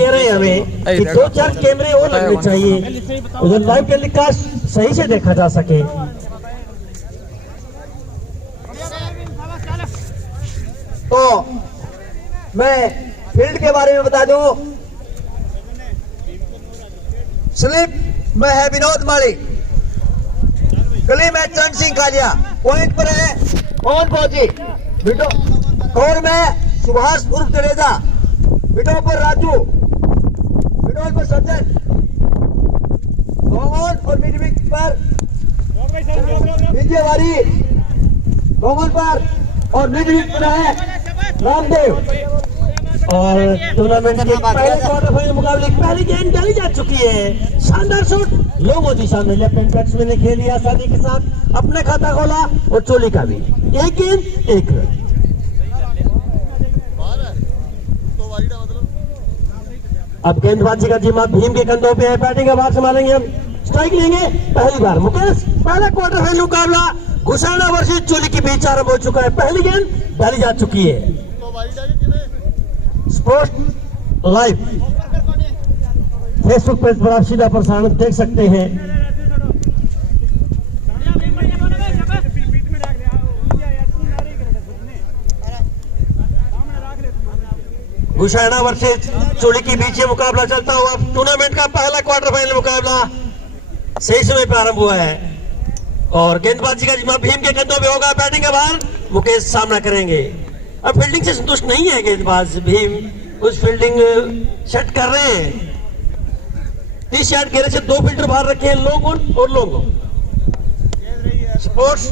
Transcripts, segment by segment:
कह रहे हैं हमें कि 2-4 कैमरे और लगने चाहिए, उधर लाइव टेलीकास्ट सही से देखा जा सके। तो मैं फील्ड के बारे में बता दूं, स्लिप में है विनोद माली, गली में चरण सिंह कालिया, पॉइंट पर है पवन फौजी, कोर में सुभाष उर्फ जडेजा, विडो पर राजू, विडो पर सज्जन, भगवान और मिडविक पर विजयवारी, भगवान पर और मिडविक पर है रामदेव। और टूर्नामेंट के पहले क्वार्टर फाइनल मुकाबले की पहली गेंद डाली जा चुकी है, शानदार शॉट लोगों दिशा में लेफ्ट हैंड बैट्समैन ने खेल लिया, आसानी के साथ अपना खाता खोला और चोली का भी। एक गेंद एक रन। अब गेंदबाजी का जिम्मा भीम के कंधों पे है, बैटिंग का बात संभालेंगे हम, स्ट्राइक लेंगे पहली बार। मुकेश, पहला क्वार्टर फाइनल मुकाबला घुसाना वर्सेस चोली के बीच आरंभ हो चुका है, पहली गेंद डाली जा चुकी है। स्पोर्ट्स लाइव फेसबुक पेज पर आप सीधा प्रसारण देख सकते हैं। घुसाना वर्सेस चोली के बीच मुकाबला चलता हुआ टूर्नामेंट का पहला क्वार्टर फाइनल मुकाबला सही समय प्रारंभ हुआ है और गेंदबाजी का जिम्मा भीम के कंधों पे होगा। बैटिंग का भार मुकेश सामना करेंगे। अब फील्डिंग से संतुष्ट नहीं है गेंदबाज भीम, कुछ फील्डिंग सेट कर रहे हैं। 30 यार्ड घेरे से 2 फील्डर बाहर रखे हैं, लॉन्ग ऑन और लॉन्ग ऑन। स्पोर्ट्स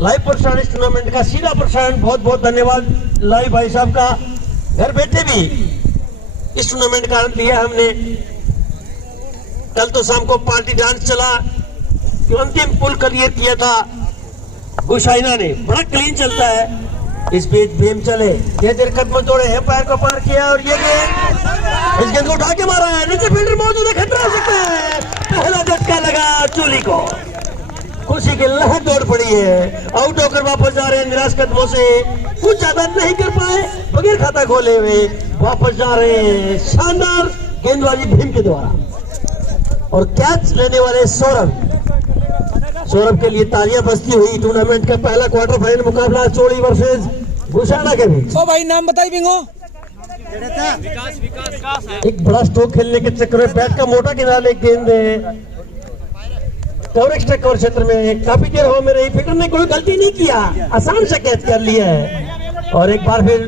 लाइव प्रसारण इस टूर्नामेंट का सीधा प्रसारण, बहुत बहुत धन्यवाद लाइव भाई साहब का। घर बैठे भी इस टूर्नामेंट का आनंद लिया हमने। कल तो शाम को पार्टी डांस चला, जो अंतिम पुल क्लियर किया था गुशाइना ने, बड़ा क्लीन चलता है। इस बीच भीम चले, ये देर कदम तोड़े हैं, पैर को पार किया और ये गेंद, इस गेंद को उठा के मारा है, नीचे फील्डर मौजूद है, खतरा हो सकता है। पहला झटका लगा चोली को, खुशी की लहर दौड़ पड़ी है, आउट होकर वापस जा रहे हैं निराश कदमों से, कुछ ज्यादा नहीं कर पाए, बगैर खाता खोले हुए वापस जा रहे हैं। शानदार गेंदबाजी भीम के द्वारा और कैच लेने वाले सौरभ के लिए तालियां बजती हुई। टूर्नामेंट का पहला क्वार्टर फाइनल मुकाबला चोली वर्सेस घुसाना के बीच। ओ भाई नाम बताइए बिंगो। एक बड़ा स्ट्रोक खेलने के चक्कर में बैट का मोटा किनारे गेंद कवर क्षेत्र में काफी देर हो मेरे फील्डर ने कोई गलती नहीं किया, आसान से कैच कर लिया है। और एक बार फिर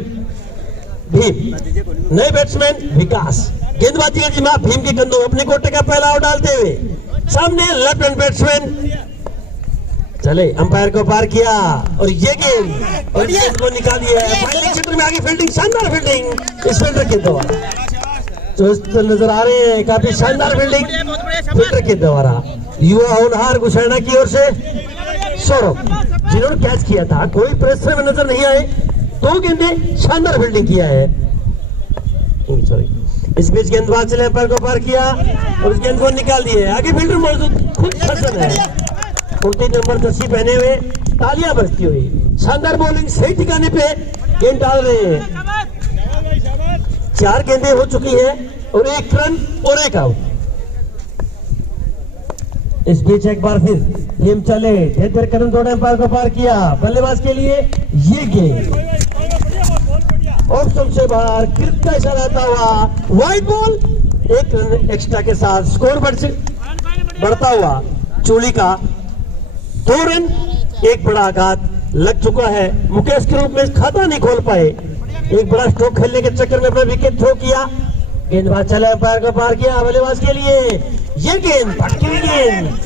भीम, नए बैट्समैन विकास, गेंदबाजी का जिम्मा भीम के कंधों, अपने कोटे का पहला आउट डालते हुए सामने लेफ्ट हैंड बैट्समैन चले, अंपायर को पार किया और ये गेंद और ये को निकाल दिया है। फाइनल क्षेत्र में आगे फील्डिंग, शानदार फील्डिंग इस फील्डर के द्वारा जो नजर आ रहे हैं, काफी शानदार फील्डिंग फील्डर के द्वारा। युवा होनहार घुसाना की ओर से सौरभ, जिन्होंने कैच किया था, कोई प्रेशर में नजर नहीं आए, 2 गेंदे शानदार फील्डिंग किया है। इस बीच गेंदबाज चले, अंपायर को पार किया और इस गेंद को निकाल दिया। आगे फील्डर मौजूद, खुद हसन है, 29 नंबर जर्सी पहने हुए, तालियां बजती हुई, शानदार बॉलिंग, सही ठिकाने पे गेंद डाल रहे हैं। 4 गेंदें हो चुकी हैं और 1 रन और 1 आउट। इस बीच एक बार फिर गेम चले, ढेर कदम दौड़े, अंपायर को पार किया, बल्लेबाज के लिए ये गेंद ऑप्शन से बाहर, क्रिप का इशारा आता हुआ वाइड बॉल, 1 रन एक्स्ट्रा के साथ स्कोर बढ़ता हुआ चोली का 2 रन। एक बड़ा आघात लग चुका है, मुकेश के रूप में खाता नहीं खोल पाए, एक बड़ा स्ट्रोक खेलने के चक्कर में अपना विकेट थ्रो किया। गेंदबाज चला, अंपायर को पार किया, बल्लेबाज के लिए ये गेंद, भटकी हुई गेंद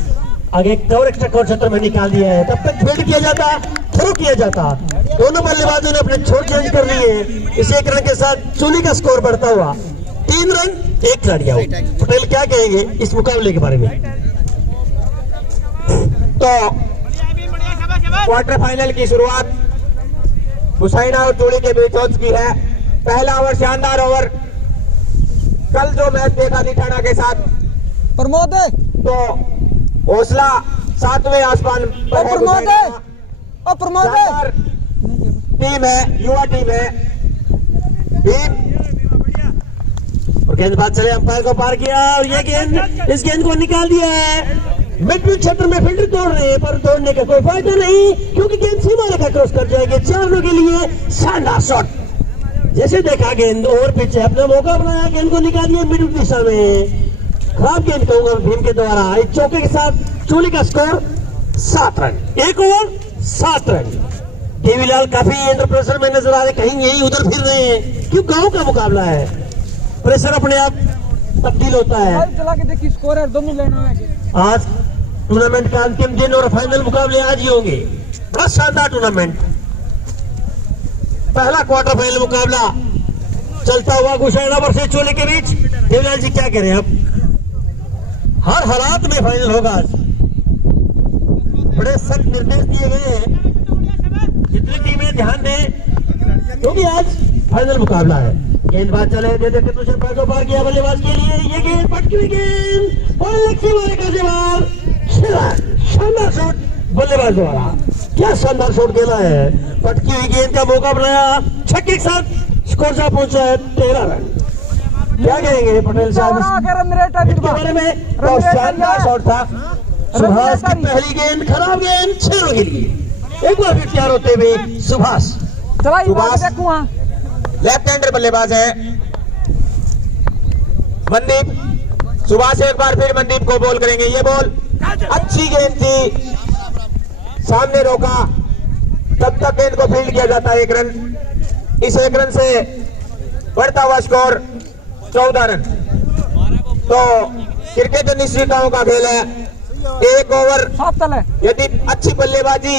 आगे कवर क्षेत्र में निकाल दिया है। तब तक फील्ड किया जाता, थ्रो किया जाता, दोनों बल्लेबाजों ने अपने छोर चेंज कर लिए। इस 1 रन के साथ चोली का स्कोर बढ़ता हुआ 3 रन 1 खिलाड़ी आउट। पटेल क्या कहेंगे इस मुकाबले के बारे में? तो क्वार्टर फाइनल की शुरुआत हुसैना और चोली के बीच हो चुकी है। पहला ओवर शानदार ओवर, कल जो मैच देखा दिठाना के साथ प्रमोद, तो हौसला 7वें आसमान पर है। टीम है, युवा टीम है। भीम और गेंदबाज चले, अंपायर को पार किया और ये गेंद, इस गेंद को निकाल दिया है। मिड क्षेत्र में फील्डर तोड़ रहे हैं, पर तोड़ने का कोई फायदा नहीं क्योंकि गेंद सीमा रेखा क्रॉस कर जाएगी। 4 रनों के लिए शानदार शॉट। जैसे देखा गेंद ओवर पिच है, अपना मौका बनाया, गेंद को निकाल दिया मिड दिशा में। खराब गेंद कहूंगा भीम के द्वारा। इस चौके के साथ चोली का score 7 run, 1 over 7 run. Devilal काफी अंडर प्रेशर में नजर आ रहे, कहीं यही उधर फिर रहे हैं, क्यों गांव का मुकाबला है, प्रेशर अपने आप तब्दील होता है। चला के देखिए स्कोर है, दोनों लेना है। आज टूर्नामेंट का अंतिम दिन और फाइनल मुकाबले आज ही होंगे। बड़ा शानदार टूर्नामेंट। पहला क्वार्टर फाइनल मुकाबला चलता हुआ गुशाना वर्सेस चोले के बीच। देवलाल जी क्या कह रहे हैं, अब हर हालात में फाइनल होगा आज। बड़े सख्त निर्देश दिए गए हैं, जितनी टीमें ध्यान दें क्योंकि आज फाइनल मुकाबला है। गेंदबाज चले, दे देते तुझे पैसों पार किया बल्लेबाज के लिए। ये गेंद पटकी हुई गेंद, शानदार शॉट बल्लेबाज द्वारा। क्या शानदार शॉट खेला है, पटकी हुई गेंद का मौका बनाया, छक्के के साथ स्कोर जा पहुंचा है 13 रन। क्या कहेंगे पटेल साहब इसके बारे में? बहुत शानदार शॉट था सुभाष की पहली गेंद, खराब गेंद 6 रन के लिए। एक बार फिर तैयार होते हुए सुभाष। लेफ्ट हैंडर बल्लेबाज है मनदीप। सुभाष एक बार फिर मनदीप को बॉल करेंगे। ये बॉल अच्छी गेंद थी, सामने रोका, तब तक गेंद को फील्ड किया जाता है 1 रन। इस 1 रन से बढ़ता हुआ स्कोर 14 रन। तो क्रिकेट अनिश्चितताओं का खेल है। 1 ओवर यदि अच्छी बल्लेबाजी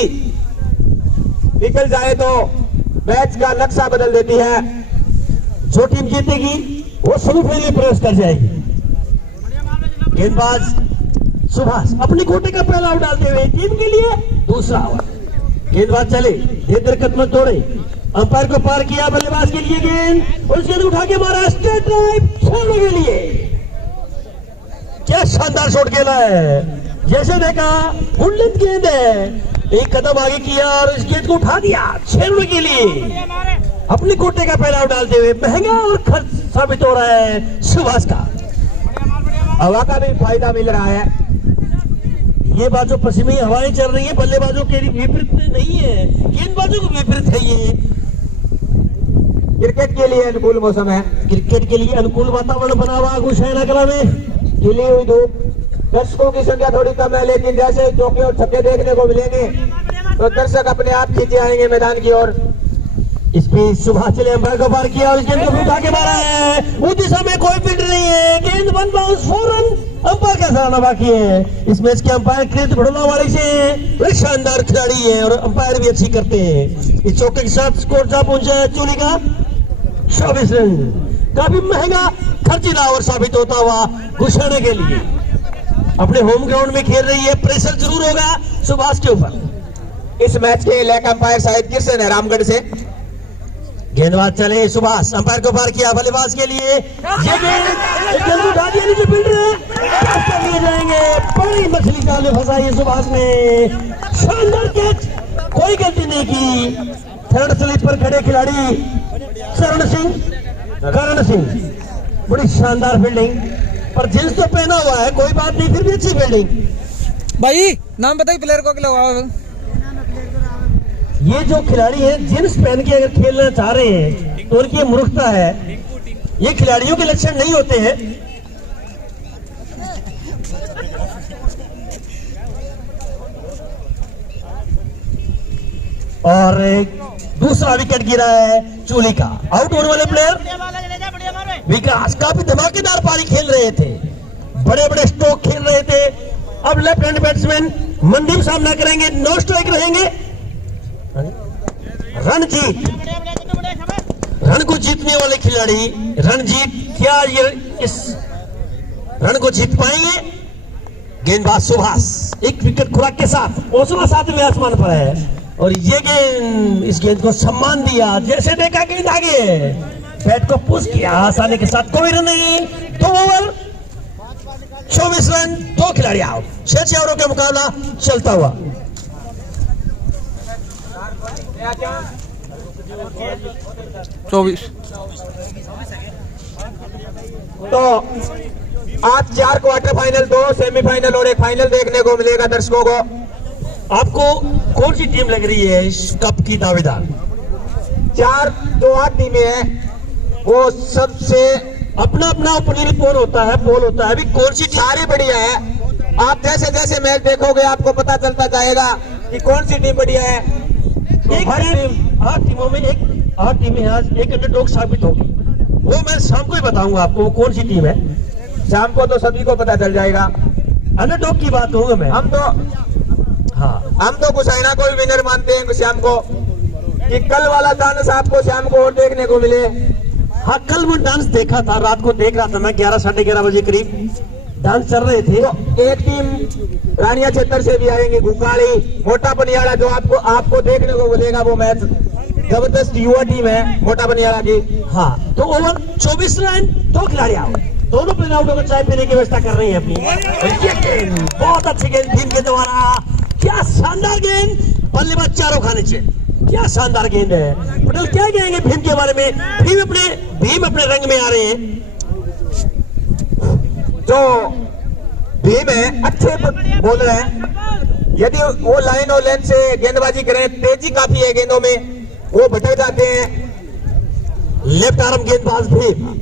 निकल जाए तो मैच का नक्शा बदल देती है। जो टीम जीतेगी वो सेमीफाइनल में प्रवेश कर जाएगी। गेंदबाज सुभाष अपनी कोटे का पहला आउट डालते हुए टीम के लिए दूसरा ओवर। गेंदबाज चले, देर कदम तोड़े, अंपायर को पार किया, बल्लेबाज के लिए गेंद और गेंद उठा के मारा स्ट्रेट ड्राइव छोड़ने के लिए। क्या शानदार शॉट खेला है, जैसे देखा बुलेट गेंद है, एक कदम आगे किया और इस गेंद को उठा दिया 6 रन के लिए। अपने कोटे का पहला डालते हुए महंगा और खर्च साबित हो रहा है सुभाष का। हवा का भी फायदा मिल रहा है। ये बात जो पश्चिमी हवाएं चल रही है, बल्लेबाजों के विपरीत नहीं है, गेंदबाजों को विपरीत है। ये क्रिकेट के लिए अनुकूल मौसम है, क्रिकेट के लिए अनुकूल वातावरण बना हुआ गुशाना कला में। खिली हुई धूप, दर्शकों की संख्या थोड़ी कम है, लेकिन जैसे चौके और छक्के देखने को मिलेंगे तो दर्शक अपने आप खींचे आएंगे मैदान की ओर। इस बीच सुभाष चले, अंपायर को पार किया और इस गेंद को उठा के मारा है। उस दिशा में कोई फील्ड नहीं है, गेंद 1 बाउंस 4 रन। अंपायर का सराहना बाकी है। इस मैच के अंपायर कृत भड़ोलावाड़ी से बड़े शानदार खिलाड़ी है और अंपायर भी अच्छी करते हैं। इस चौके के साथ स्कोर जा पहुंचा है चोली का 24 रन। काफी महंगा खर्चीला ओवर साबित होता हुआ गुशाना के लिए। अपने होम ग्राउंड में खेल रही है, प्रेशर जरूर होगा सुभाष के ऊपर। इस मैच के लेग अंपायर शायद किशन है रामगढ़ से। गेंदबाज चले, सुभाष अंपायर को पार किया, बल्लेबाज के लिए ये गेंद उठा दिया, नीचे फील्डर लिए जाएंगे। बड़ी मछली जाल में फंसाई है सुभाष ने, शानदार कैच, कोई गलती नहीं की। थर्ड स्लिप पर खड़े खिलाड़ी करण सिंह, बड़ी शानदार फील्डिंग, पर जींस तो पहना हुआ है, कोई बात नहीं, फिर भी अच्छी फील्डिंग। भाई नाम बताइए प्लेयर को खिलाओ। ये जो खिलाड़ी हैं जींस पहन के अगर खेलना चाह रहे हैं तो उनकी मूर्खता है, ये खिलाड़ियों के लक्षण नहीं होते हैं। और दूसरा विकेट गिरा है चोली का। आउट होने वाले प्लेयर विकास काफी धमाकेदार पारी खेल रहे थे, बड़े बड़े स्ट्रोक खेल रहे थे। अब लेफ्ट हैंड बैट्समैन मनदीप सामना करेंगे, नो स्ट्राइक रहेंगे। रणजीत, रण को जीतने वाले खिलाड़ी रणजीत, क्या ये इस रण को जीत पाएंगे? गेंदबाज सुभाष एक विकेट खुराक के साथ 7वें आसमान पर है और ये गेंद, इस गेंद को सम्मान दिया, जैसे देखा गेंद आगे, बैट को पुश किया आसानी के साथ, कोई रन नहीं। 2 ओवर 24 रन, 2 खिलाड़ी आउट। 6 ओवरों का मुकाबला चलता हुआ। चौबीस तो आज 4 क्वार्टर फाइनल, 2 सेमीफाइनल और एक फाइनल देखने को मिलेगा दर्शकों को। आपको कौन सी टीम लग रही है इस कप की दावेदार? 4 जो 8 टीमें हैं वो सबसे अपना अपना ओपिनियन पोल होता है, अभी कौन सी टीम सारी बढ़िया है। आप जैसे जैसे मैच देखोगे आपको पता चलता जाएगा कि कौन सी टीम बढ़िया है। एक हर टीम 8 टीमों में 8 टीमें आज एक अंडरडॉग साबित होगी। वो मैं शाम को ही बताऊंगा आपको वो कौन सी टीम है। शाम को तो सभी को पता चल जाएगा। अंडरडॉग की बात करूंगा मैं। हम तो गुसाइना को भी विनर मानते हैं शाम को, कि कल वाला डांस आपको शाम को और देखने को मिले। हाँ, कल वो डांस देखा था, रात को देख रहा था मैं, 11 साढ़े 11 बजे करीब डांस चल रहे थे। तो एक टीम रानिया क्षेत्र से भी आएंगे, गुकाली, मोटा बनियाड़ा, जो आपको देखने को मिलेगा वो मैच। जबरदस्त युवा टीम है मोटा बनियाड़ा की। हाँ, तो ओवर 24 रन, 2 खिलाड़ी आउट, दोनों प्लेयर आउट में चाय पीने की व्यवस्था कर रही है अपनी। और ये गेंद बहुत अच्छी गेंद भीम के द्वारा, क्या शानदार गेंद, बल्लेबाज चारों खाने चाहिए, क्या शानदार गेंद है। पटेल क्या कहेंगे भीम के बारे में? भीम अपने रंग में आ रहे हैं। जो भीम है अच्छे बॉलर हैं, यदि वो लाइन और लेंथ से गेंदबाजी करें, तेजी काफी है गेंदों में, वो भटक जाते हैं। लेफ्ट आर्म गेंदबाज भीम,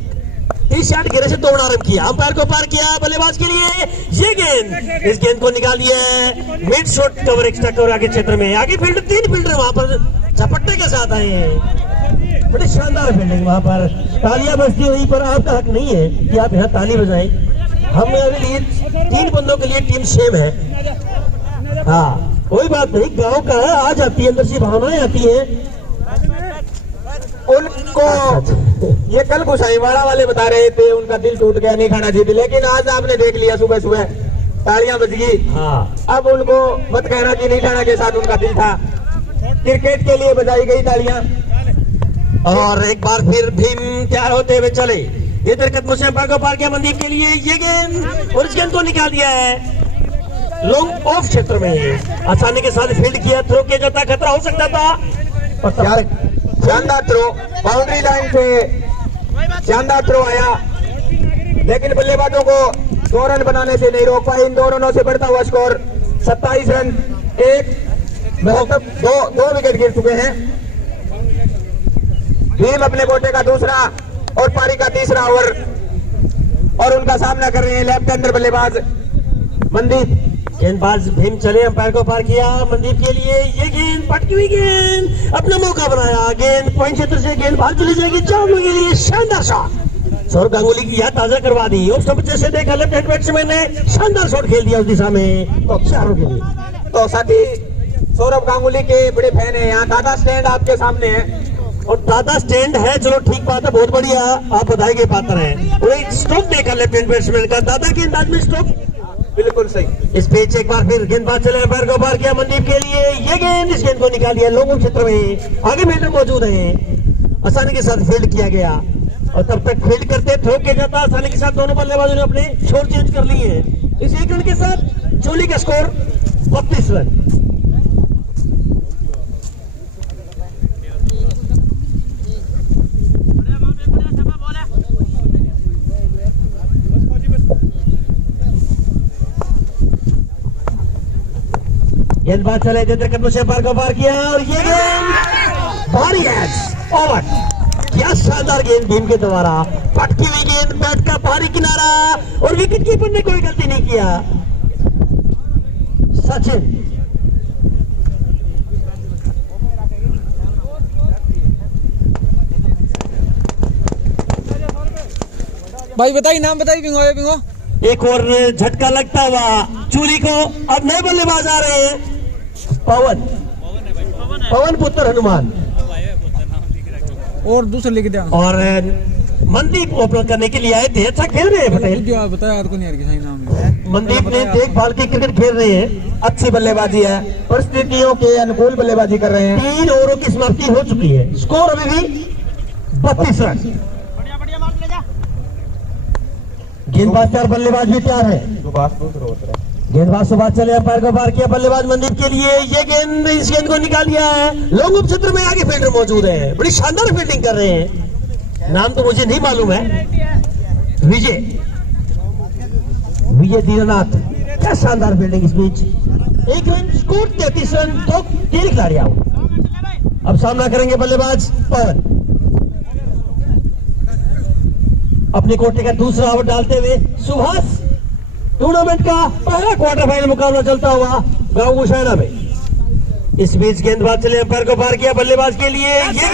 टी शर्ट गिरे से तोड़ आरंभ किया, अंपायर को पार किया, बल्लेबाज के लिए ये गेंद, इस गेंद को निकाल दिया है। Mid shot cover, extra cover आगे क्षेत्र में, आगे फील्डर 3 फील्डर वहां पर झपट्टे के साथ आए हैं। बड़ी शानदार फील्डिंग वहां पर, तालियां बजती हुई, पर आपका हक नहीं है कि आप यहाँ ताली बजाएं। हम लिए 3 बंदों के लिए टीम सेम है। हाँ, कोई बात नहीं, गांव का है, आ जाती है, अंदर से भावनाएं आती है उनको। ये कल गुसाईवाड़ा वाले बता रहे थे उनका दिल टूट गया, नहीं खाना जीती, लेकिन आज आपने देख लिया सुबह सुबह तालियां बज गई। हाँ, अब उनको मत कहना कि नहीं खाना के साथ उनका दिल था। क्रिकेट के लिए बजाई गई तालियां। और एक बार फिर भीम तैयार होते हुए चले, इधर कदमों से अंपायर को पार किया मनदीप के लिए ये गेंद, और इस गेंद को निकाल दिया है लॉन्ग ऑफ क्षेत्र में, आसानी के साथ फील्ड किया, थ्रो किया जाता, खतरा हो सकता था। और शानदार थ्रो, बाउंड्री लाइन से शानदार थ्रो आया, लेकिन बल्लेबाजों को 2 रन बनाने से नहीं रोक पाए। इन 2 रनों से बढ़ता हुआ स्कोर 27 रन, दो विकेट गिर चुके हैं। भीम अपने कोटे का दूसरा और पारी का तीसरा ओवर, और उनका सामना कर रहे हैं लेफ्ट हैंडर बल्लेबाज मनदीप। गेंदबाज भीम चले, अंपायर को पार किया, मनदीप के लिए ये गेंद, पटकी हुई गेंद, अपना मौका बनाया, गेंद पॉइंट क्षेत्र से गेंद बाहर चली जाएगी, 4 रनों के लिए शानदार शॉट। सौरभ गांगुली की याद ताजा करवा दी, और सब से देखा लेफ्ट हैंड बैट्समैन ने शानदार शॉट खेल दिया उस दिशा में, तो 4 रनों के लिए। तो साथी सौरभ गांगुली के बड़े फैन है यहाँ, दादा स्टैंड आपके सामने है, और दादा स्टैंड है, चलो ठीक बात है, बहुत बढ़िया, आप बधाई के पात्र हैं। वो एक स्ट्रोक देखा लेफ्ट हैंड बैट्समैन का, दादा के अंदाज में स्ट्रोक बिल्कुल सही। इस पिच एक बार फिर गेंदबाज चले, अंपायर को पार किया मनदीप के लिए ये गेंद, इस गेंद को निकाल दिया लोगों क्षेत्र में, आगे फील्डर मौजूद है, आसानी के साथ फील्ड किया गया, और तब तक फील्ड करते थ्रो किया जाता, आसानी के साथ दोनों बल्लेबाजों ने अपने शोर चेंज कर लिए हैं। इस 1 रन के साथ जोली का स्कोर 32 रन। गेंदबाज चले, जिधर कदमों से अंपायर को पार किया, और ये गेंद भारी एज ओवर, क्या शानदार गेंद भीम के द्वारा, पटकी हुई गेंद, बैट का भारी किनारा, और विकेट कीपर ने कोई गलती नहीं किया, सचिन। भाई बताइए, नाम बताइए। बिंगो एक और झटका लगता हुआ चूली को, अब नए बल्लेबाज आ रहे हैं, पवन पुत्र हनुमान, और दूसरा लिख दिया, और मनदीप ओपन करने के लिए आए थे। अच्छा खेल रहे हैं पटेल, जो आप बताया आपको नहीं सही नाम। मनदीप ने देखभाल की क्रिकेट खेल रहे हैं, अच्छी बल्लेबाजी है, परिस्थितियों के अनुकूल बल्लेबाजी कर रहे हैं। 3 ओवरों की समाप्ति हो चुकी है, स्कोर अभी भी 32 रन। गेंदबाज तैयार, बल्लेबाज भी तैयार है, गेंदबाज सुभाष चले, अंपायर को पार किया, बल्लेबाज मनदीप के लिए ये गेंद, इस गेंद को निकाल दिया है, लॉन्ग ऑफ क्षेत्र में आगे फील्डर मौजूद है, बड़ी शानदार फील्डिंग कर रहे हैं, नाम तो मुझे नहीं मालूम है, विजय दीनानाथ, क्या शानदार फील्डिंग इस बीच। 1 रन स्कोर, 33 रन, 3 खिलाड़ी आउट। अब सामना करेंगे बल्लेबाज पवन, अपनी कोटे का दूसरा ओवर डालते हुए सुभाष। टूर्नामेंट का पहला क्वार्टर फाइनल मुकाबला चलता हुआ गांव मुशायना में। इस बीच गेंदबाज चले अंपायर को पार किया बल्लेबाज के लिए। ये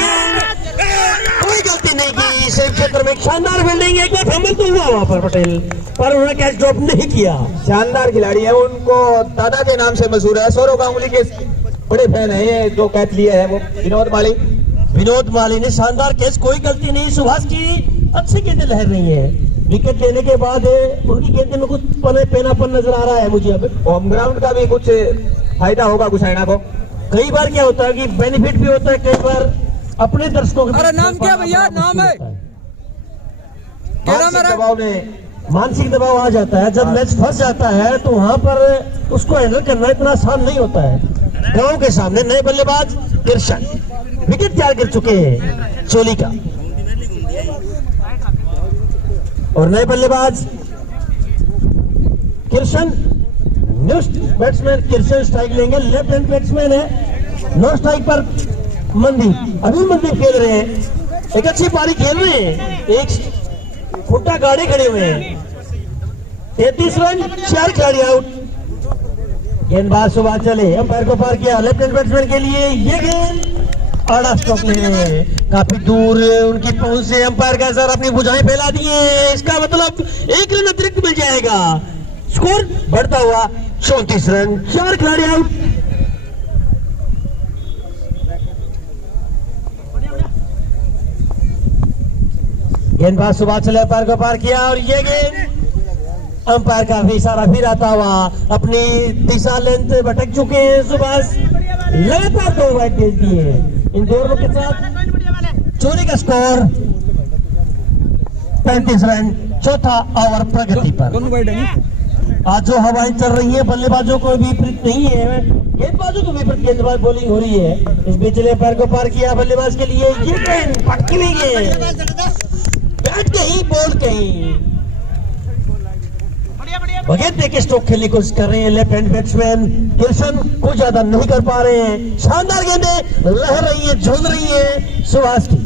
कोई गलती नहीं की, सेफ क्षेत्र में शानदार फील्डिंग। एक बार फंबल तो हुआ वहां पर पटेल, पर उन्होंने कैच ड्रॉप नहीं किया। शानदार खिलाड़ी है, उनको दादा के नाम से मशहूर है। सौरव गांगुली के बड़े फैन है ये, जो कैच लिए है वो विनोद माली ने शानदार कैच, कोई गलती नहीं। सुभाष की अच्छी गेंदें लहर रही है। विकेट लेने के बाद उनकी गेंदे में कुछ पेनापन नजर आ रहा है मुझे। अब होम ग्राउंड का भी कुछ फायदा होगा गुसाइना को। कई बार क्या होता है कि बेनिफिट भी होता है, कई बार अपने दर्शकों के। अरे नाम क्या भैया, नाम है क्या नाम है? दबाव में मानसिक दबाव आ जाता है जब मैच फंस जाता है, तो वहां पर उसको हैंडल करना इतना आसान नहीं होता है। गांव के सामने नए बल्लेबाज किर्शन विकेट तैयार कर चुके हैं चोली का, और नए बल्लेबाज Kirshan. New batsman Kirshan strike लेंगे, लेफ्ट हैंड बैट्समैन है। नो स्ट्राइक पर मनदीप, अभी मनदीप खेल रहे हैं, एक अच्छी पारी खेल रहे हैं, एक खुट्टा गाड़े खड़े हुए हैं। 33 रन, 4 खिलाड़ी आउट। गेंदबाज सुभाष चले, अंपायर को पार किया लेफ्ट हैंड बैट्समैन के लिए। ये गेंद आड़ा स्टॉप ले रहे हैं, काफी दूर उनकी पहुंच से अंपायर का सर अपनी भुजाएं फैला दिए। इसका मतलब 1 रन अतिरिक्त मिल जाएगा। स्कोर बढ़ता हुआ 34 रन, 4 खिलाड़ी आउट। गेंदबाज सुभाष चले, अंपायर को पार किया, और ये गेंद अंपायर का भी इशारा फिर आता हुआ अपनी दिशा लेंथ भटक चुके हैं सुभाष। लगातार 2 वाइड भेज दिए। इन दोनों के साथ चोरी का स्कोर 35 रन, चौथा ओवर प्रगति पर। दोनों वाइड है। आज जो हवाएं चल रही है बल्लेबाजों को विपरीत नहीं है, गेंदबाजों को विपरीत गेंदबाज बॉलिंग हो रही है। इस बीच चले, पैर को पार किया बल्लेबाज के लिए। ये गेंद पटकी हुई गेंद, बैट कहीं बॉल कहीं। बगैर देखे स्ट्रोक खेलने की कोशिश कर रहे हैं लेफ्ट हैंड बैट्समैन किर्शन, कुछ ज्यादा नहीं कर पा रहे हैं। शानदार गेंदें लहर रही है, झूल रही है सुभाष की।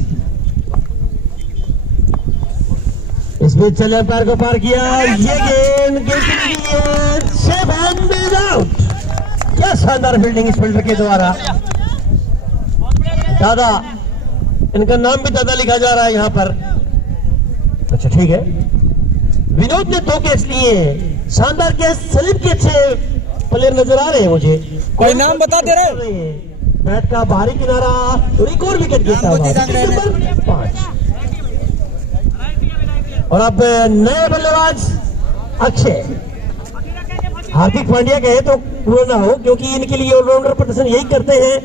इस बीच चले, पैर को पार किया, ये गेंद सेफ एंड आउट। क्या शानदार फील्डिंग इस फील्डर के द्वारा। दादा, इनका नाम भी दादा लिखा जा रहा है यहाँ पर। अच्छा ठीक है। विनोद ने 2 कैच लिए, शानदार कैच। सलीम के अच्छे प्लेयर नजर आ रहे हैं मुझे। कोई नाम बता दे रहे? बैट का बाहरी किनारा और एक और विकेट गिरता हुआ, विकेट नंबर 5। और अब नए बल्लेबाज अक्षय। हार्दिक पांड्या कहे तो पूरा ना हो, क्योंकि इनके लिए ऑलराउंडर प्रदर्शन यही करते हैं।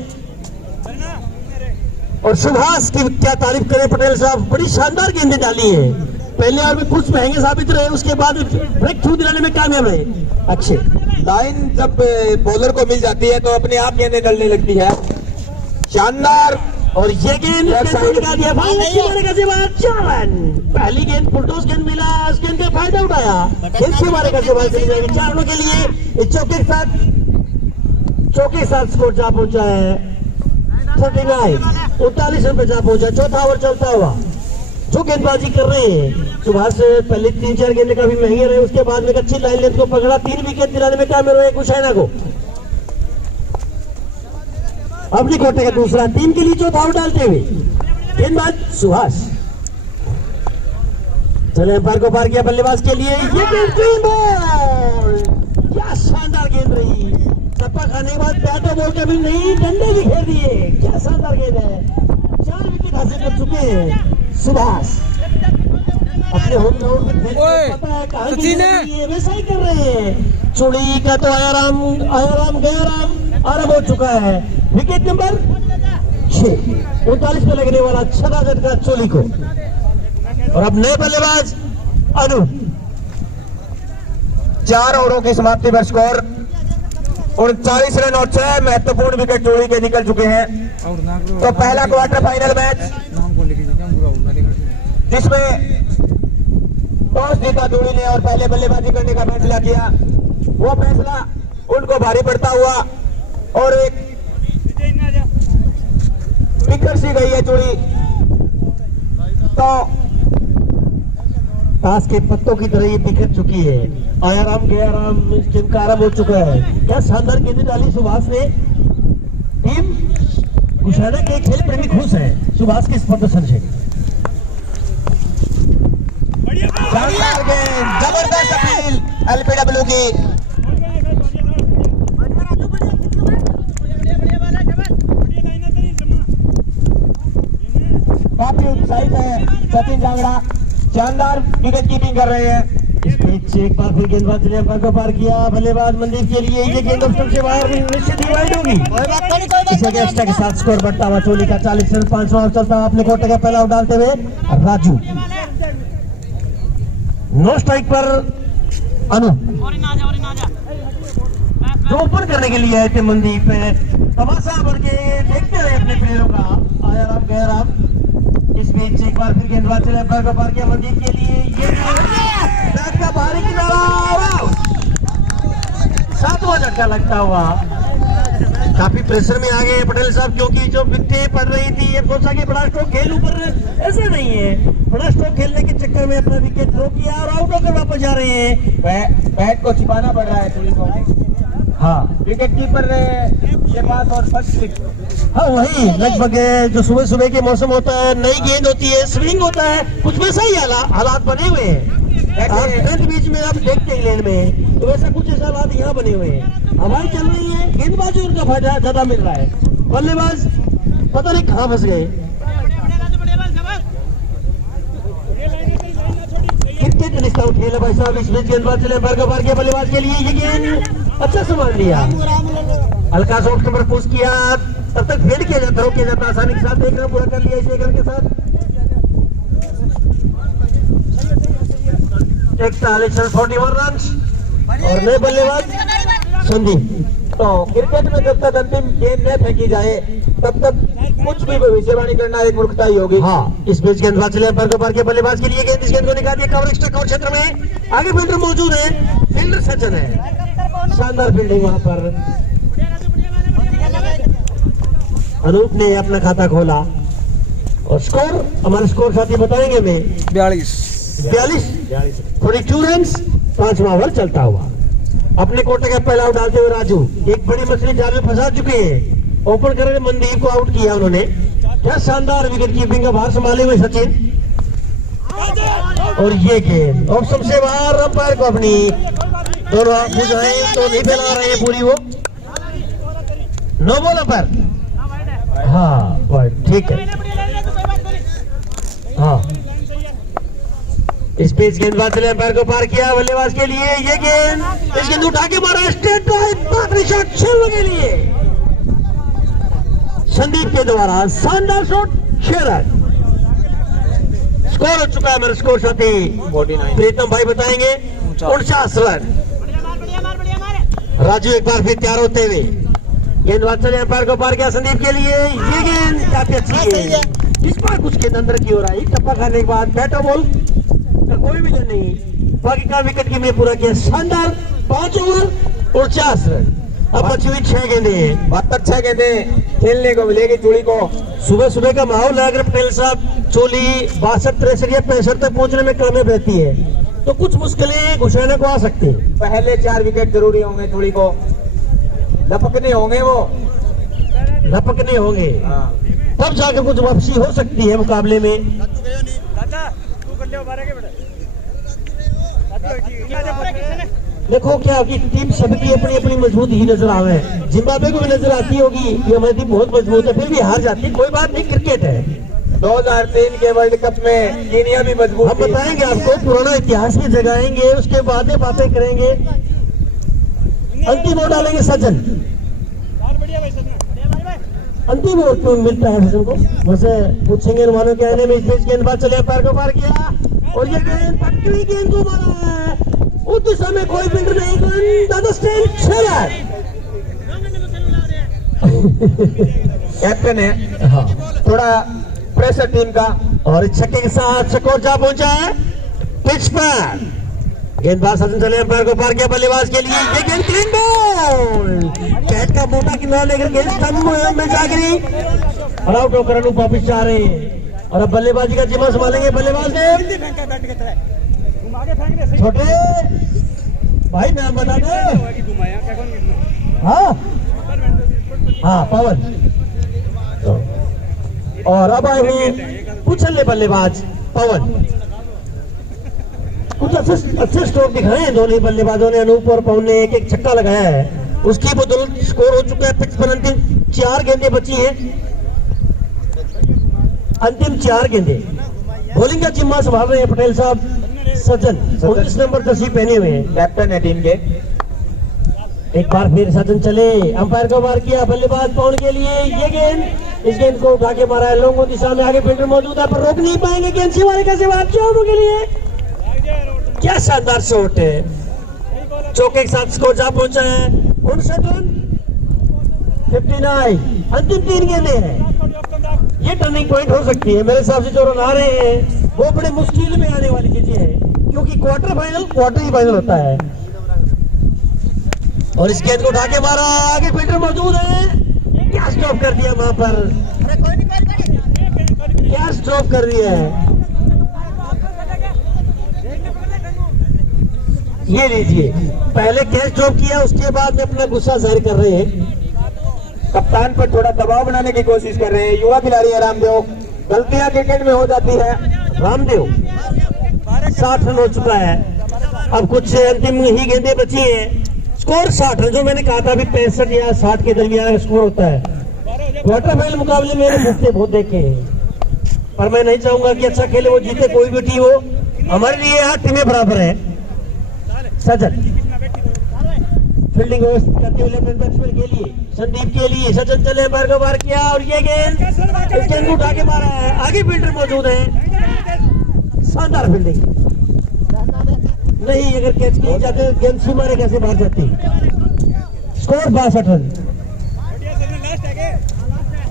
और सुभाष की क्या तारीफ करें पटेल साहब, बड़ी शानदार गेंदें डाली है। पहले ओवर में कुछ महंगे साबित रहे, उसके बाद ब्रेक थ्रू दिलाने में कामयाब रहे अक्षय। लाइन जब बॉलर को मिल जाती है तो अपने आप गेंदें डलने लगती है। शानदार, और ये गेंद निकाल दिया भाई, के बाद 4 रन। पहली गेंद फुलटॉस गेंद मिला, उस गेंद का फायदा उठाया। फिर से मारे का बाद चली जाएगी 4 रनों के लिए। इस चौके के साथ स्कोर जा पहुंचा है 39 रन पे जा पहुंचा। चौथा ओवर चलता हुआ जो गेंदबाजी कर रहे हैं सुभाष, पहले 3-4 गेंदे काफी महंगे रहे, उसके बाद में अच्छी लाइन लेंथ को पकड़ा, 3 विकेट दिलाने में कामयाब रहे गुशाइना को। अपनी कोटे का दूसरा टीम के लिए चौथा आउट डालते हुए गेंदबाज सुभाष चले, अंपायर को पार किया बल्लेबाज के लिए। ये गेंद बॉल, क्या शानदार गेंद रही। टप्पा खाने के बाद बैट और बॉल कभी नहीं, डंडे भी खेल दिए। क्या शानदार गेंद है। 4 विकेट हासिल कर चुके हैं सुभाष। अपने होम ग्राउंड में पता है कहां वैसा ही कर रहे हैं। चोड़ी का तो आयाराम गया राम आरंभ हो चुका है। विकेट नंबर 6, 39 पे लगने वाला छठा झटका चोली को। और अब नए बल्लेबाज अनु। 4 ओवरों की समाप्ति पर स्कोर 39 रन और 6 महत्वपूर्ण विकेट चोरी के निकल चुके हैं। तो पहला क्वार्टर फाइनल मैच जिसमें टॉस जीता जोड़ी ने और पहले बल्लेबाजी करने का फैसला किया। वो फैसला उनको भारी पड़ता हुआ और एक बिखर सी गई है जोड़ी। तो ताश के पत्तों की तरह ये बिखर चुकी है। आया राम गया राम, इस टीम का आराम हो चुका है। क्या शानदार गेंद डाली सुभाष ने। टीम घुसाना के खेल प्रेमी खुश है सुभाष के इस प्रदर्शन से। शानदार गेंद, जबरदस्त अपील एलपीडब्ल्यू की। काफी उत्साहित है सचिन जांगड़ा, शानदार विकेट कीपिंग कर रहे हैं। इस पिच से एक बार फिर गेंदबाज ने अंपायर को पार किया। बल्लेबाज मनदीप के लिए ये गेंद ऑप्शन से बाहर निश्चित ही वाइड होगी। इसे एक्स्ट्रा के साथ स्कोर बढ़ता हुआ चोली का 40 रन 5 ओवर चलता हुआ अपने कोटे का पहला आउट डालते हुए राजू। नो स्ट्राइक पर अनु जो ओपन करने के लिए आए थे मनदीप तमाशा बन के देखते रहे अपने प्लेयरों का। आया राम गया राम। इस बीच एक बार फिर गेंदबाज ने अंपायर को पार किया मनदीप के लिए ये बैट का बाहरी किनारा 7वां झटका लगता हुआ। काफी प्रेशर में आ गए पटेल साहब क्योंकि जो विकेटें पड़ रही थी ये सोचा कि बड़ा स्ट्रोक खेलूं पर ऐसा नहीं है। बड़ा स्ट्रोक खेलने के चक्कर में अपना विकेट थ्रो किया और आउट होकर वापस जा रहे हैं। बैट को छिपाना पड़ रहा है थोड़ी को। हाँ विकेट कीपर के पास और फर्स्ट स्लिप। हाँ वही लगभग जो सुबह सुबह के मौसम होता है, नई गेंद होती है, स्विंग होता है, कुछ वैसा ही हालात बने हुए हैं। बीच में आप देखते हैं इंग्लैंड में तो वैसा कुछ ऐसा हालात यहाँ बने हुए हैं। हवाएं चल रही है, गेंदबाजी उनका फायदा ज्यादा मिल रहा है। बल्लेबाज पता नहीं कहाँ फंस गए। क्रिकेट रिश्ता खेल है भाई साहब। इस बीच गेंदबाज चले अंपायर को पार किया। बल्लेबाज के लिए ये गेंद अच्छा संभाल लिया, हल्का शॉट के ऊपर पुश किया, तब तक फेड किया जाता रोक किया जाता आसानी के साथ। 1 रन पूरा कर लिया इस 1 रन के साथ। 41 रन 41 रन और नए बल्लेबाज संदीप। तो क्रिकेट में जब तक अंतिम गेंद न फेंकी जाए तब तक कुछ भी भविष्यवाणी करना एक मूर्खता ही होगी। हाँ इस बीच गेंदबाज चले अंपायर को पार किया। बल्लेबाज के लिए गेंद इस गेंद को निकाल दिया कवर एक्स्ट्रा कवर क्षेत्र में। आगे फील्डर मौजूद है, फील्डर सज्जन है, शानदार फील्डिंग वहां पर। अनूप ने अपना खाता खोला और स्कोर हमारे स्कोर साथी बताएंगे में 42 42 रन 5वां ओवर चलता हुआ। अपने कोटे का पहला आउट डालते हुए राजू एक बड़ी मछली जाल में फंसा चुके हैं। ओपन करके मनदीप को आउट किया उन्होंने। क्या शानदार विकेट कीपिंग का भार संभाले हुए सचिन। और ये गेंद ऑप्शन से बाहर अंपायर को अपनी दोनों हाथ बुझाएं तो नहीं फैला रहे हैं पूरी वो। नो बॉल पर हाँ ठीक है। हाँ इस बीच गेंदबाज ने अंपायर को पार किया। बल्लेबाज के लिए ये गेंद इस गेंद उठा के मारा स्ट्रेट ड्राइव शॉट 6 रन के लिए संदीप के द्वारा शानदार शॉट 6 रन। स्कोर हो चुका है मेरे स्कोर साथी प्रीतम भाई बताएंगे 49 रन। राजू एक बार फिर तैयार होते हुए गेंदबाज चले अंपायर को पार किया। संदीप के लिए ये गेंद काफी अच्छी है। इस बार कुछ गेंद अंदर की हो रहा है। एक टप्पा खाने के बाद बैट और बॉल का कोई भी नहीं, बाकी का विकेट की में पूरा किया। शानदार 5 ओवर और 50 रन। अब बची हुई 6 गेंदे 72 गेंदें खेलने को मिलेगी चोली को। सुबह सुबह का माहौल है। अगर पटेल साहब चोली 62 63 या 65 तक पहुंचने में कामयाब रहती है तो कुछ मुश्किलें घुसाने को आ सकती है। पहले 4 विकेट जरूरी होंगे चोली को, लपकने होंगे वो लपकने होंगे तब जाकर कुछ वापसी हो सकती है मुकाबले में। देखो क्या कि टीम सबकी अपनी अपनी मजबूत ही नजर आवे। जिम्बाब्वे को भी नजर आती होगी कि हमारी टीम बहुत मजबूत है, फिर भी हार जाती है। कोई बात नहीं, क्रिकेट है। 2003 के वर्ल्ड कप में कीनिया भी मजबूत। हम बताएंगे आपको, पुराना इतिहास भी जगाएंगे, उसके बाद बातें करेंगे। अंतिम ओवर डालेंगे सज्जन। अंतिम ओवर क्यों मिलता है सज्जन को, वैसे पूछेंगे अनुमानों के आने में। इस बीच गेंदबाज चले पैर को पार किया और ये गेंद पटकी गेंद को मारा है। उस दिशा में कोई फील्डर नहीं, कैप्टन है। हाँ थोड़ा प्रेशर टीम का। और छक्के के साथ स्कोर जा पहुंचा है। कैच पर गेंदबाज सचिन चले अंपायर को पार किया बल्लेबाज के लिए, ये गेंद क्लीन बॉल, कैच का मोटा किनारा लेकर गेंद स्टंप में जा गिरी और आउट होकर अनूप वापिस जा रहे हैं। और अब बल्लेबाजी का जिम्मा संभालेंगे बल्लेबाज ने छोटे भाई, नाम बता दो। हाँ पवन। और अब आए हैं उछलने बल्लेबाज पवन। कुछ अच्छे स्ट्रोक दिखाए हैं दोनों बल्लेबाजों ने, अनूप और पवन ने एक एक छक्का लगाया है, उसकी बदौलत स्कोर हो चुका है पिच पर अंतिम 4 गेंदें बची हैं, अंतिम 4 गेंदें। बॉलिंग का जिम्मा संभाल रहे हैं पटेल साहब सचिन, 19 नंबर जर्सी पहने हुए हैं, कैप्टन है टीम के। एक बार फिर सचिन चले, अंपायर को मार किया बल्लेबाज पवन के लिए, ये गेंद, इस गेंद को उठा के मारा है, लोगों दिशा में आगे फील्डर मौजूद है पर रोक नहीं पाएंगे, गेंद सिवारे का सिवा चौकों के लिए, क्या शानदार शॉट है, चौके के साथ स्कोर जा पहुंचा है 59। अंतिम 3 गेंदें हैं, ये टर्निंग पॉइंट हो सकती है मेरे हिसाब से। जो रन आ रहे हैं वो बड़े मुश्किल में आने वाली चीजें हैं, क्योंकि क्वार्टर ही फाइनल होता है। और इस गेंद को उठा के मारा, आगे फील्डर मौजूद है, क्या स्टॉप कर दिया वहां पर, क्या स्टॉप कर दिया है। ये लीजिए, पहले कैच ड्रॉप किया, उसके बाद में अपना गुस्सा जाहिर कर रहे हैं, कप्तान पर थोड़ा दबाव बनाने की कोशिश कर रहे हैं। युवा खिलाड़ी है रामदेव, गलतियां क्रिकेट में हो जाती है। रामदेव 60 रन हो चुका है, अब कुछ अंतिम ही गेंदें बची हैं, स्कोर 60 रन, जो मैंने कहा था अभी 65 या 60 के दरमियान स्कोर होता है। क्वार्टर फाइनल मुकाबले में मुक्ते बहुत देखे हैं, पर मैं नहीं चाहूंगा कि अच्छा खेले वो जीते, कोई भी टीम हो, हमारे लिए यहाँ टीमें बराबर है। सचिन फील्डिंग व्यवस्थित करते हुए लेफ्ट बैट्समैन के लिए, संदीप के लिए, सचिन चले अंपायर को मार किया और ये गेंद, इस गेंद को उठा के मारा है, आगे फील्डर मौजूद है, शानदार फील्डिंग। नहीं, अगर कैच की जाते गेंद सीमारे कैसे बाहर जाती। Score 62 run.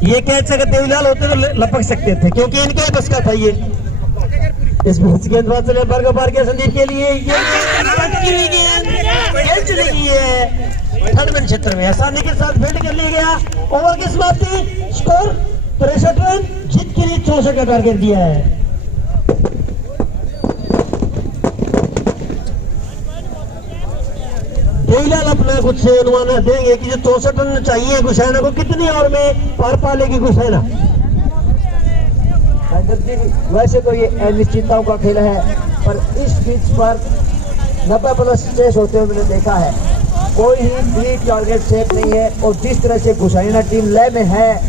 ये कैच अगर देवीलाल होते तो लपक सकते थे, क्योंकि इनके ही बस का था ये। इस बीच गेंदबाज चले अंपायर को पार किया संदीप के लिए, ये गेंद चली गई है थर्ड मैन क्षेत्र में, आसानी के साथ फील्ड कर लिया गया। ओवर की समाप्ति, स्कोर 63 रन, जीत के लिए 64 का टारगेट दिया है। देवीलाल अपना कुछ अनुमान देंगे कि जो 64 रन चाहिए गुशैना को, कितनी ओवर में पार पा लेगी गुशैना। वैसे तो ये अनिश्चितताओं का खेल है, पर इस पिच पर 90+ स्ट्रेस होते हुए मैंने देखा है, कोई ही प्री टारगेट सेट नहीं है। और जिस तरह से गुशैना टीम लय में है,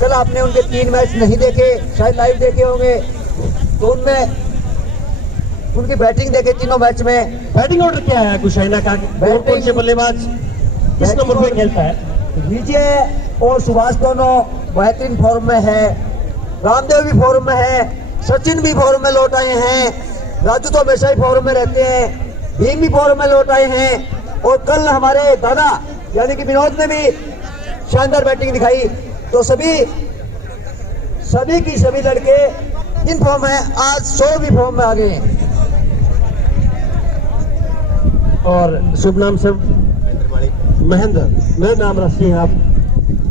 कल आपने उनके 3 मैच नहीं देखे, शायद लाइव देखे होंगे, तो उनमें उनकी बैटिंग देखे तीनों मैच में। बैटिंग ऑर्डर क्या है गुशैना का, कौन से बल्लेबाज किस नंबर पे खेलता है। विजय और सुभाष दोनों बेहतरीन फॉर्म में है, रामदेव भी फॉर्म में है, सचिन भी फॉर्म में लौट आए हैं, राजू तो हमेशा ही फॉर्म में रहते हैं, भीम भी फॉर्म में लौट आए हैं, और कल हमारे दादा यानी कि विनोद ने भी शानदार बैटिंग दिखाई। तो सभी की सभी लड़के इन फॉर्म में, आज 100 भी फॉर्म में आ गए हैं। और शुभ नाम सर महेंद्र, मेरा नाम रखिए आप।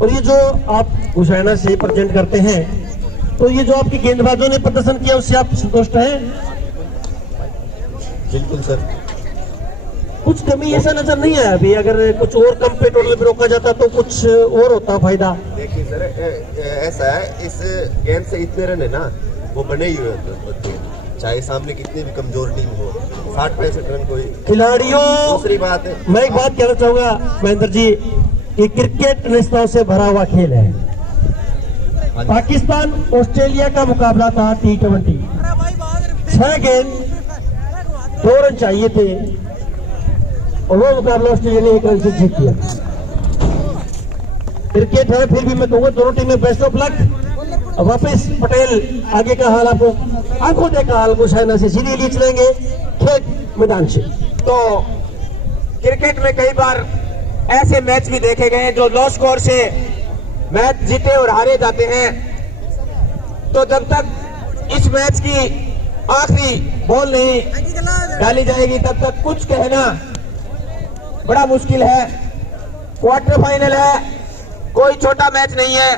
और ये जो आप गुशैना से प्रेजेंट करते हैं, तो ये जो आपके गेंदबाजों ने प्रदर्शन किया उससे आप संतुष्ट हैं? बिल्कुल सर। कुछ कमी ऐसा नजर नहीं आया अभी, अगर कुछ और कम पे टोटल में रोका जाता तो कुछ और होता फायदा। देखिए सर, ऐसा है, इस गेंद से इतने रन है ना, वो बने ही हुए होते हैं, चाहे सामने कितनी भी कमजोर टीम हो। 60-65 रन कोई खिलाड़ियों। दूसरी बात है, मैं एक बात कहना चाहूंगा महेंद्र जी, कि क्रिकेट रिश्तों से भरा हुआ खेल है। पाकिस्तान ऑस्ट्रेलिया का मुकाबला था T20, 6 गेंद 2 रन चाहिए थे, और वो मुकाबला ऑस्ट्रेलिया ने 1 रन से जीत लिया। क्रिकेट है, फिर भी मैं कहूंगा दोनों टीमें बेस्ट ऑफ लक। वापस पटेल आगे का हाल आपको आंखों देखा हाल गुशैना से सीधे लिए चलेंगे खेत मैदान से। तो क्रिकेट में कई बार ऐसे मैच भी देखे गए हैं जो लो स्कोर से मैच जीते और हारे जाते हैं। तो जब तक इस मैच की आखिरी बॉल नहीं डाली जाएगी तब तक कुछ कहना बड़ा मुश्किल है। क्वार्टर फाइनल है, कोई छोटा मैच नहीं है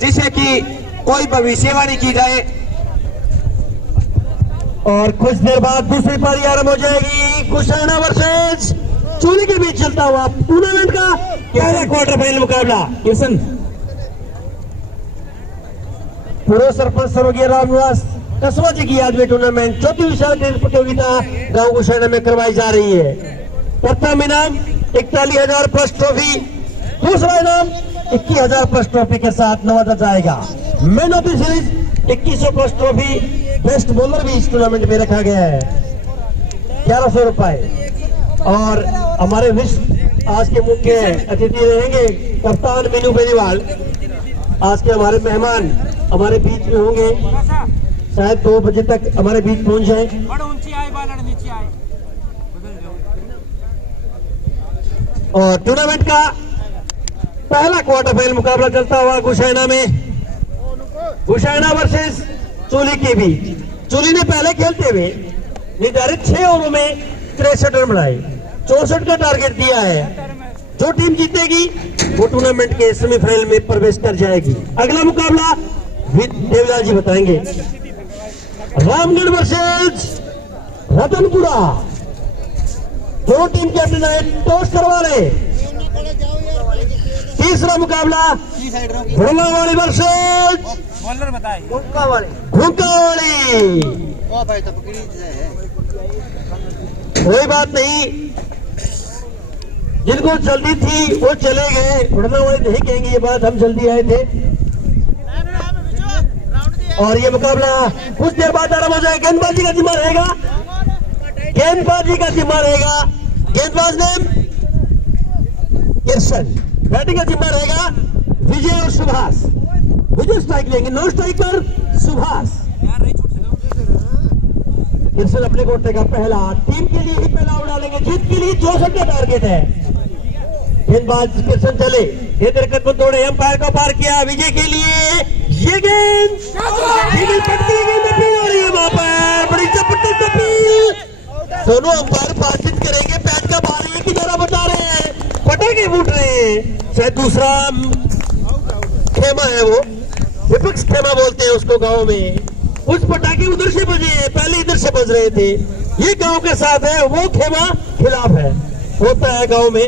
जिसे कि कोई भविष्यवाणी की जाए। और कुछ देर बाद दूसरी पारी आरंभ हो जाएगी। कुशाना वर्सेस चूली के बीच चलता हुआ टूर्नामेंट का पहला क्वार्टर फाइनल मुकाबला। किशन पूर्व सरपंच स्वर्गीय रामनिवास कसवा जी की याद में टूर्नामेंट चौथी विशाल टेनिस प्रतियोगिता गांव कुशाना में करवाई जा रही है। प्रथम इनाम 41,000 प्लस ट्रॉफी, दूसरा इनाम 21,000 प्लस ट्रॉफी के साथ नवाजा जाएगा। Man of the series 2100 plus trophy, best bowler भी इस टूर्नामेंट में रखा गया है 1100 रुपए। और हमारे विश्व आज के मुख्य अतिथि रहेंगे कप्तान मीनू बेनीवाल। आज के हमारे मेहमान हमारे बीच में होंगे, शायद 2 बजे तक हमारे बीच पहुंच जाए। और टूर्नामेंट का पहला क्वार्टर फाइनल मुकाबला चलता हुआ कुशाना में, कुशाना वर्सेस चूली के बीच। चूली ने पहले खेलते हुए निर्धारित 6 ओवरों में 63 रन बनाए, 64 का टारगेट दिया है। जो टीम जीतेगी वो टूर्नामेंट के सेमीफाइनल में प्रवेश कर जाएगी। अगला मुकाबला देवलाल जी बताएंगे। रामगढ़ वर्सेस रतनपुरा, दोनों टीम कैप्टन है, टॉस करवा रहे। तीसरा मुकाबला भोलावाड़ी वर्सेस घुंकावाड़ी। कोई बात नहीं, जिनको जल्दी थी वो चले गए, भोलावाड़ी नहीं कहेंगे ये बात, हम जल्दी आए थे। और ये मुकाबला कुछ देर बाद आरंभ हो जाएगा। गेंदबाजी का जिम्मा रहेगा, गेंदबाजी का जिम्मा रहेगा। गेंदबाज नेम किशन, बैटिंग का जिम्मा रहेगा विजय और सुभाष। विजय स्ट्राइक लेंगे, नॉन स्ट्राइक पर सुभाष। किशन अपने कोटे का पहला, टीम के लिए ही पहला आउट डालेंगे, जीत के लिए 64 का टारगेट है। गेंदबाज किशन चले, रकत को तोड़े, अंपायर को पार किया विजय के लिए। ये गेंद पटती गेंद अपील हो रही है वहां पर, बड़ी जबरदस्त अपील। दोनों अंपायर बातचीत करेंगे, बैट का बाहर एक ही तरह बता रहे हैं, पटाखे फूट रहे हैं। शायद दूसरा खेमा है, वो विपक्ष खेमा बोलते हैं उसको गांव में। कुछ पटाखे उधर से बजे हैं, पहले इधर से बज रहे थे। ये गांव के साथ है, वो खेमा खिलाफ है, होता है गांव में।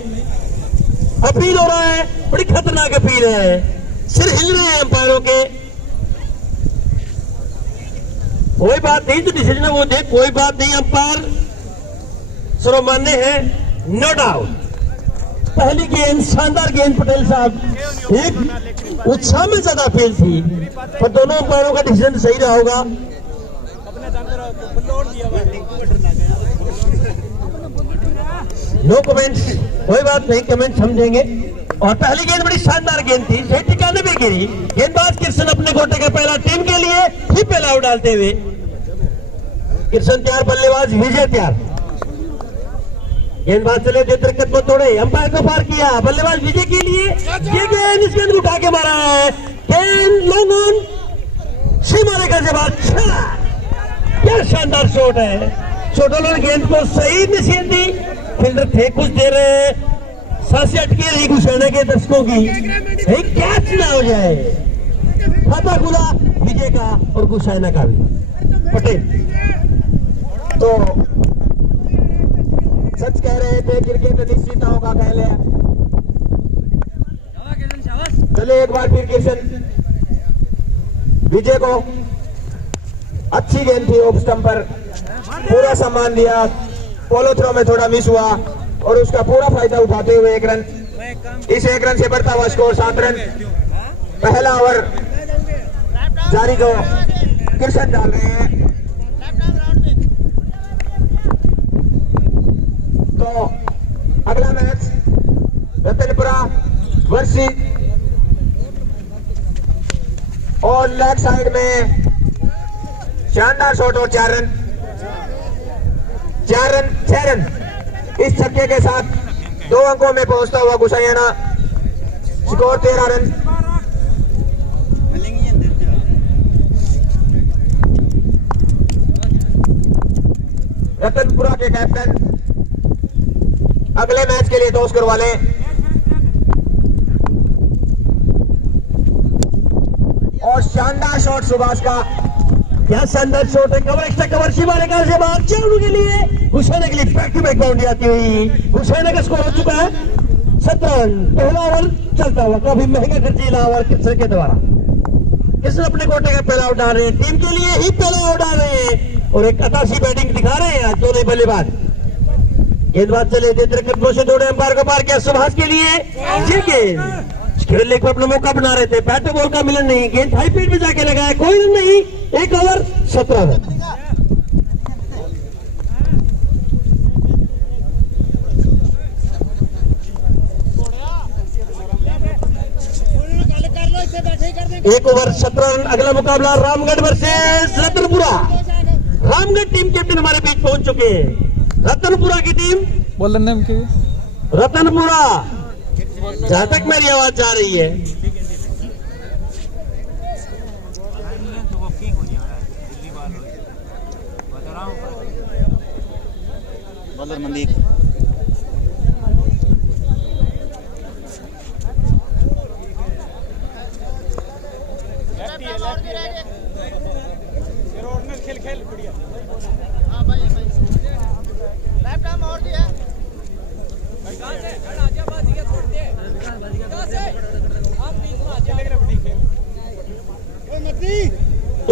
अपील हो रहा है, बड़ी खतरनाक अपील है, सिर हिल रहे हैं अंपायरों के। कोई बात नहीं, जो डिसीजन है वो दे, कोई बात नहीं, अंपायर सर्वमान्य है, नो डाउट। पहली गेंद शानदार गेंद पटेल साहब, एक उत्साह में ज्यादा अपील थी, पर दोनों अंपायरों का डिसीजन सही रहा होगा। नो कमेंट्स, कोई बात नहीं, कमेंट समझेंगे। और पहली गेंद बड़ी शानदार गेंद थी, सही ठिकाने पे गिरी। गेंदबाज किशन अपने गोटे का पहला, टीम के लिए ही पहला आउट डालते हुए। किशन तैयार, बल्लेबाज विजय तैयार। गेंदबाज चले, रकत को तोड़े, अंपायर को पार किया, बल्लेबाज विजय के लिए। ये गेंद, इस गेंद को उठा के मारा है, गेंद लॉन्ग ऑन, सीमा रेखा से बाहर छला। क्या शानदार शॉट है, शॉटों ने गेंद को सही निशान दी। फील्डर थे कुछ देर सांसें अटकी रही कुशाना के दर्शकों की, कैच ना हो जाए। खाता खुला विजय का और कुशाना का भी। पटेल तो सच कह रहे थे, क्रिकेट अनिश्चितताओं का खेल है। चले एक बार फिर किशन, विजय को अच्छी गेंद थी, ऑफ स्टंप पर पूरा सम्मान दिया। पोलो थ्रो में थोड़ा मिस हुआ और उसका पूरा फायदा उठाते हुए 1 रन, इस 1 रन से बढ़ता हुआ स्कोर 7 रन। पहला ओवर जारी को किशन डाल रहे हैं। तो अगला मैच रतनपुरा वर्सेस, और लेग साइड में शानदार शॉट और 4 रन, 6 रन इस छक्के के साथ 2 अंकों में पहुंचता हुआ कुशाना, स्कोर 13 रन। रतनपुरा के कैप्टन अगले मैच के लिए टॉस करवा लें। और शानदार शॉट सुभाष का, क्या शानदार शॉट है, कवर एक्स्ट्रा कवर शिवाले का से बाहर चारों के लिए हुसैन के लिए बैक टू बैक बाउंड्री आती हुई हुसैन का स्कोर हो चुका है 17 रन। पहला ओवर चलता हुआ काफी महंगा खर्चीला ओवर किसर के द्वारा किसने अपने कोटे का पहला आउट डाल रहे हैं, टीम के लिए ही पहला आउट डाल रहे हैं और एक अताशी बैटिंग दिखा रहे हैं आज दोनों बल्लेबाज। गेंदबाज चले देते कदमों से दौड़े, अंपायर को पार किया सुभाष के लिए ये गेंद खेलने को अपना मौका बना रहे थे, बैट बॉल का मिलन नहीं, गेंद हाई पीट में जाके लगाया, कोई रन नहीं, 1 ओवर 17 रन। एक ओवर 17 रन। अगला मुकाबला Ramgarh versus Ratanpura. Ramgarh team captain हमारे बीच पहुंच चुके हैं, रतनपुरा की टीम बोल नेम की रतनपुरा, जहां तक मेरी आवाज जा रही है।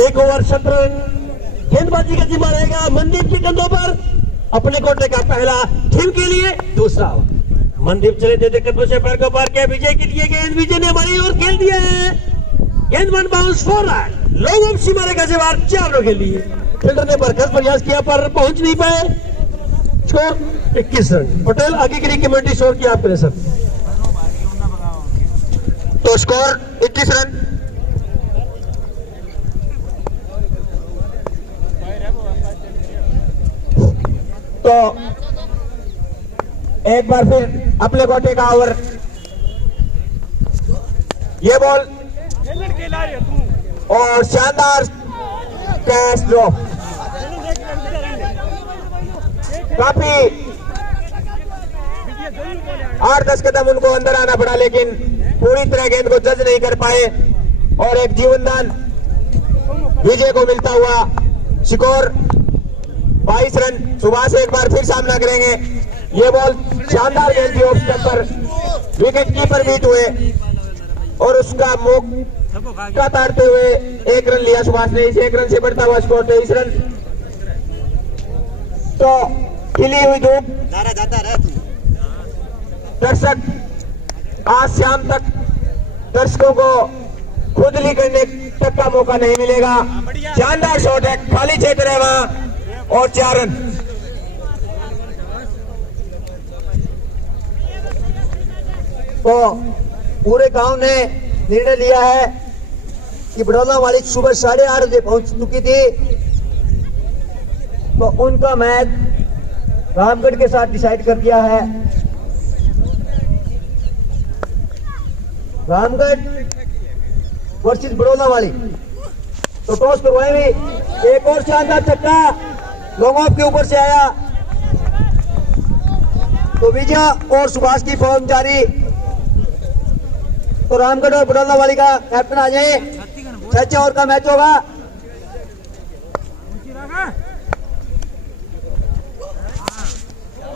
एक ओवर 17 रन। गेंदबाजी का जिम्मा रहेगा मनदीप के कंधों पर, अपने कोटे का पहला, टीम के लिए दूसरा ओवर। मनदीप चले देते कदमों से पैर को पार किया, विजय के लिए गेंद, विजय ने हमारी ओर खेल दिया है, गेंद one bounce 4 run. Long off सीमारे का जवाब 4 रनों के लिए, फील्डर ने बरकस प्रयास किया पर पहुंच नहीं पाए, स्कोर 21 रन। पटेल आगे की कमेंट्री शोर की आपके सर। तो स्कोर 21 रन। तो एक बार फिर अपने कोटे का ओवर, ये बॉल और शानदार कैच ड्रॉप, काफी 8-10 कदम उनको अंदर आना पड़ा लेकिन पूरी तरह गेंद को जज नहीं कर पाए और एक जीवनदान विजय को मिलता हुआ। Score 22 run. सुभाष एक बार फिर सामना करेंगे। ये बॉल शानदार गेंद थी, ऑफ स्टंप पर विकेट कीपर बीट हुए और उसका मौका ताड़ते हुए 1 रन लिया सुभाष ने। इस 1 रन से बढ़ता हुआ स्कोर 23 रन। तो खिली हुई धूप, दर्शक आज शाम तक दर्शकों को खुदली करने तक का मौका नहीं मिलेगा। शानदार शॉट है, खाली क्षेत्र है वहां और 4 रन। तो पूरे गांव ने निर्णय लिया है कि बड़ौदा वाली सुबह 8:30 बजे पहुंच चुकी थी, तो उनका मैच रामगढ़ के साथ डिसाइड कर दिया है। रामगढ़ वर्सेस बड़ौदा वाली। तो टॉस करवाएंगे, एक और शानदार छक्का लॉन्ग ऑफ के ऊपर से आया, तो विजय और सुभाष की फॉर्म जारी। तो रामगढ़ और बड़ौदा वाली का कैप्टन आ जाए, 6 ओवर का मैच होगा।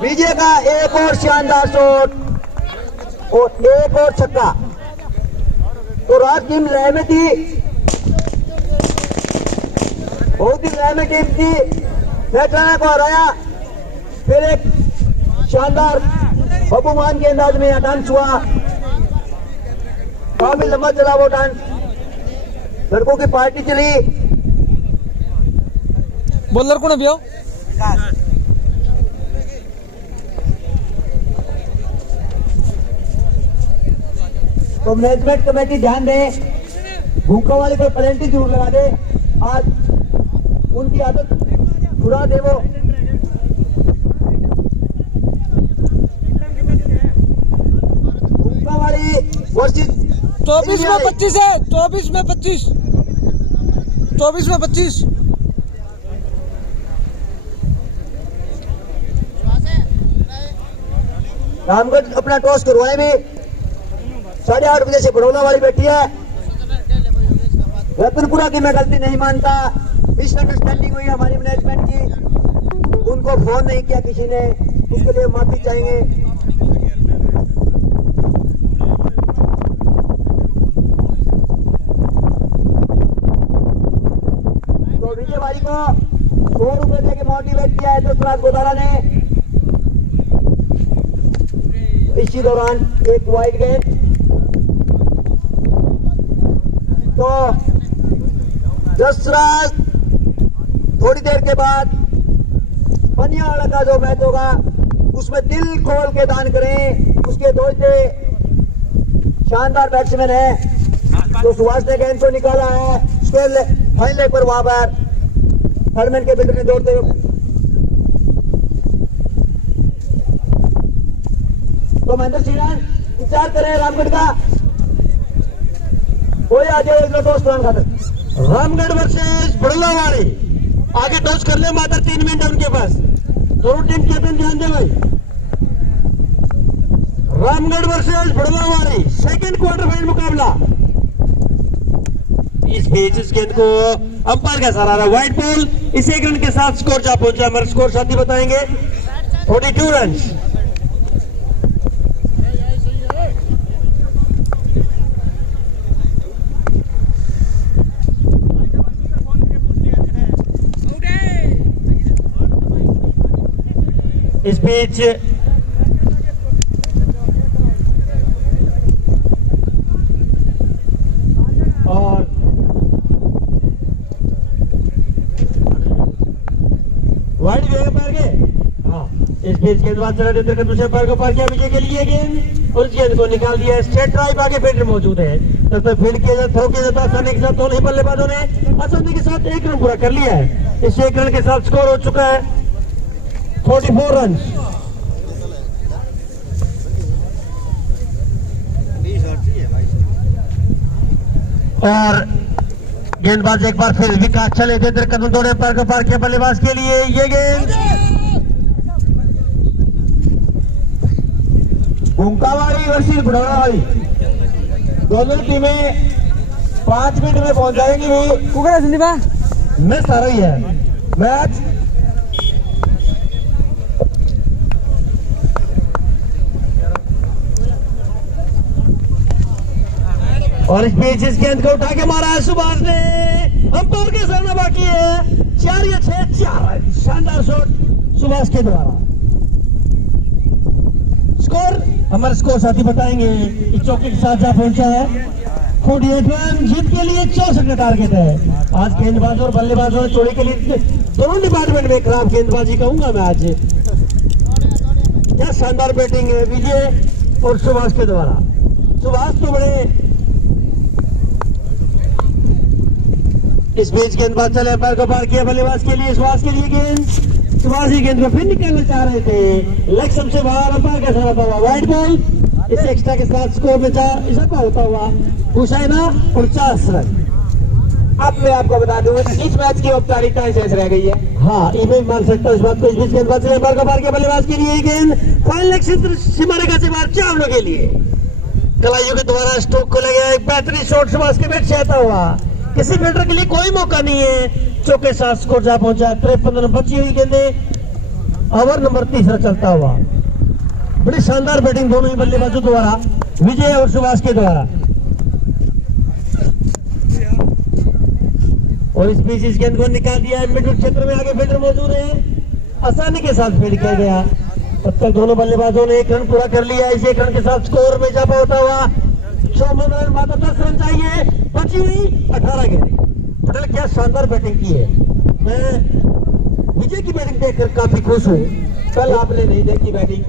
विजय का एक और शानदार शॉट और एक और छक्का। तो रात टीम लय में थी, बहुत ही लय में टीम थी, नेत्राना को हराया। फिर एक शानदार बबूमान के अंदाज में डांस हुआ, काफी लंबा चला वो डांस, लड़कों की पार्टी चली। बॉलर कौन है भैया? तो मैनेजमेंट कमेटी ध्यान दें, भूखा वाले को पेनल्टी जरूर लगा दे, आज उनकी आदत छुड़ा दे वो। भूखा वाली वर्सेस 24 में 25 है, 24 में 25, 24 में 25। रामगढ़ अपना टॉस करवाए भी 8:30 बजे से बड़ौला वाली बैठी है। रतनपुरा की मैं गलती नहीं मानता, मिसअंडरस्टैंडिंग हुई हमारी मैनेजमेंट की, उनको फोन नहीं किया किसी ने, उसके लिए माफी चाहेंगे। तो विजय भाई को 100 रुपए देके मोटिवेट किया है दशराज गोदारा ने। इसी दौरान एक वाइड गेंद, तो दशराज थोड़ी देर के बाद पनियाड़ा का जो मैच होगा उसमें दिल खोल के दान करें। उसके दोस्ते शानदार बैट्समैन है, तो सुभाष ने गेंद को निकाला है स्क्वायर फाइन लेग पर, वहां पर थर्डमैन के बिल्डर ने दौड़ते हुए, तो महेंद्र सिंह इंतजार करें रामगढ़ का, कोई आ जाए टॉस कराने खातर। रामगढ़ वर्सेस बड़लावाड़ी, आगे टॉस कर ले, मात्र 3 मिनट है उनके पास। दोनों टीम कैप्टन ध्यान दे भाई। Ramgarh versus Badlawadi second quarter final मुकाबला। इस बीच इस गेंद को अंपायर का सहारा, व्हाइट बॉल। इस 1 रन के साथ स्कोर जा पहुंचा, हमारे स्कोर साथी बताएंगे 42 रन। इस बीच और वाइड पैर के, हाँ, इस बीच गेंदबाज चला देते दूसरे पैर को पार किया विजय के लिए गेंद, और इस गेंद को निकाल दिया। स्ट्रेट ड्राइव, आगे फील्डर मौजूद है, तब तक फील्ड किया जाता, थ्रो किया जाता, आसानी के साथ दोनों ही बल्लेबाजों ने आसानी के साथ 1 रन पूरा कर लिया है। इस 1 रन के साथ स्कोर हो चुका है 44 रन। और गेंदबाज एक बार फिर विकास चले देते कदम दौड़े पैर को पार किया बल्लेबाज के लिए ये गेंद, उनकावाड़ी वर्सेस बड़ौलावाड़ी, दोनों टीमें 5 मिनट में पहुंच जाएंगी। भी कुकड़ा संदीपा मैच सारा ही है मैच। और इस बीच इस गेंद को उठा के मारा है सुभाष ने, अंपायर के सामने बाकी है 4 या 6 शानदार शॉट सुभाष के द्वारा। स्कोर हमारे स्कोर साथी बताएंगे। इस चौके के साथ जा पहुंचा है 48 रन, जीत के लिए 64 का टारगेट है। आज गेंदबाजों और बल्लेबाजों ने जोड़े के लिए दोनों डिपार्टमेंट में खराब गेंदबाजी कहूंगा मैं आज। क्या शानदार बैटिंग है विजय और सुभाष के द्वारा। सुभाष तो बड़े, इस बीच गेंदबाज चले पैर को पार किया बल्लेबाज के लिए, सुभाष के लिए गेंद, सुभाष ही गेंद को फिर निकालना चाह रहे थे, लेग स्टंप से बाहर, अंपायर का सहारा हुआ व्हाइट बॉल। इस एक्स्ट्रा के साथ स्कोर में 4 इजाफा होता हुआ हुसैना 49 रन। अब मैं आपको बता दूं इस मैच की औपचारिकता शेष रह गई है। हाँ, मैं मान सकता हूँ इस बात को। इस बीच गेंदबाज चले पैर को पार किया बल्लेबाज के लिए गेंद, फाइनल लेग सीमा रेखा से बाहर चावलों के लिए, कलाइयों के द्वारा स्ट्रोक को लगा एक बेहतरीन शॉट सुभाष के बैट से आता हुआ। किसी फील्डर के लिए कोई मौका नहीं है, चौके साथ स्कोर जा पहुंचा 53 रन। बची हुई गेंदें ओवर नंबर 3 चलता हुआ। बड़ी शानदार बैटिंग दोनों ही बल्लेबाजों द्वारा, विजय और सुभाष के द्वारा। और इस बीच इस गेंद को निकाल दिया है मिडिल क्षेत्र में, आगे फील्डर मौजूद है, आसानी के साथ फील्ड किया गया। तब तक दोनों बल्लेबाजों ने 1 रन पूरा कर लिया। इस 1 रन के साथ स्कोर में इजाफा होता हुआ 54 रन, मात्र 10 रन चाहिए, बची हुई 18 गेंदें। पटेल क्या शानदार बैटिंग की है। मैं विजय की बैटिंग देखकर काफी खुश हूँ। कल आपने नहीं देखी बैटिंग,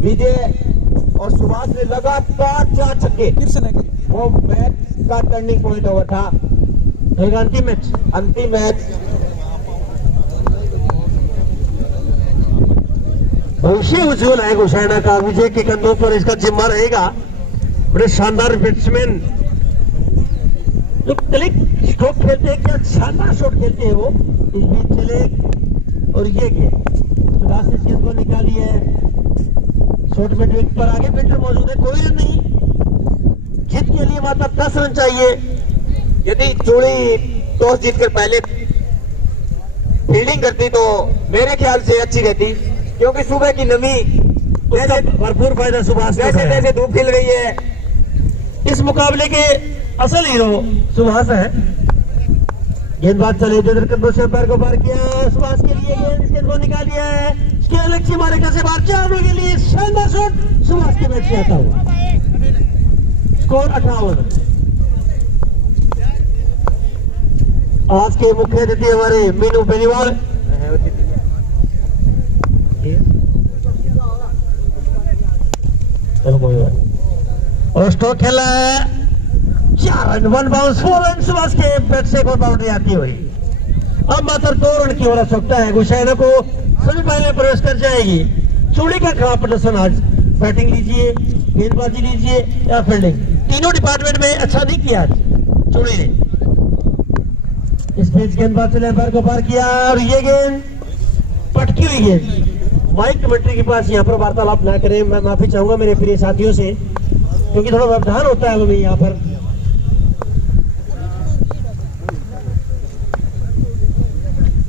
विजय और सुभाष ने लगातार 4 छक्के, वो मैच का टर्निंग पॉइंट ओवर था। अंतिम मैच भविष्य उज्जवल है हुसैना का। विजय के कंधों पर इसका जिम्मा रहेगा। बड़े शानदार बैट्समैन जो क्लिक स्ट्रोक खेलते हैं, क्या शानदार शॉट खेलते हैं वो। इस बीच चले और ये गेंद सुभाष ने इस गेंद को निकाली है, शॉर्ट मिड विकेट पर आगे फिल्टर मौजूद है, कोई रन नहीं। जीत के लिए मात्र 10 रन चाहिए। यदि चूड़ी टॉस जीतकर पहले फील्डिंग करती तो मेरे ख्याल से अच्छी रहती, क्योंकि सुबह की नमी उसका भरपूर फायदा सुभाष को जैसे है। जैसे धूप खिल रही है। इस मुकाबले के असल हीरो सुभाष है। गेंदबाज चले इधर कदमों से पैर को पार किया, सुभाष के लिए गेंद इस गेंद को निकाल दिया है, स्केल अच्छी मारे कैसे बार 4 रनों के लिए शानदार शॉट सुभाष के बैट से आता हुआ। स्कोर 58। आज के मुख्य अतिथि हमारे मीनू बेनीवाल। चलो कोई बात। और स्ट्रोक खेला है 4 रन, 1 बाउंस 4 रन सुभाष के बैट से एक और बाउंड्री आती हुई। अब मात्र 2 रन की और आवश्यकता है, गुशैना को सेमीफाइनल में प्रवेश कर जाएगी। चूड़ी का खराब प्रदर्शन आज, बैटिंग लीजिए, गेंदबाजी लीजिए या फील्डिंग, तीनों डिपार्टमेंट में अच्छा नहीं किया आज चूड़ी ने। इस बीच गेंदबाज से पैर को पार किया और ये गेंद पटकी हुई गेंद। माइक कमेंट्री के पास यहाँ पर वार्तालाप ना करें, मैं माफी चाहूंगा मेरे प्रिय साथियों से, क्योंकि थोड़ा व्यवधान होता है हमें यहाँ पर।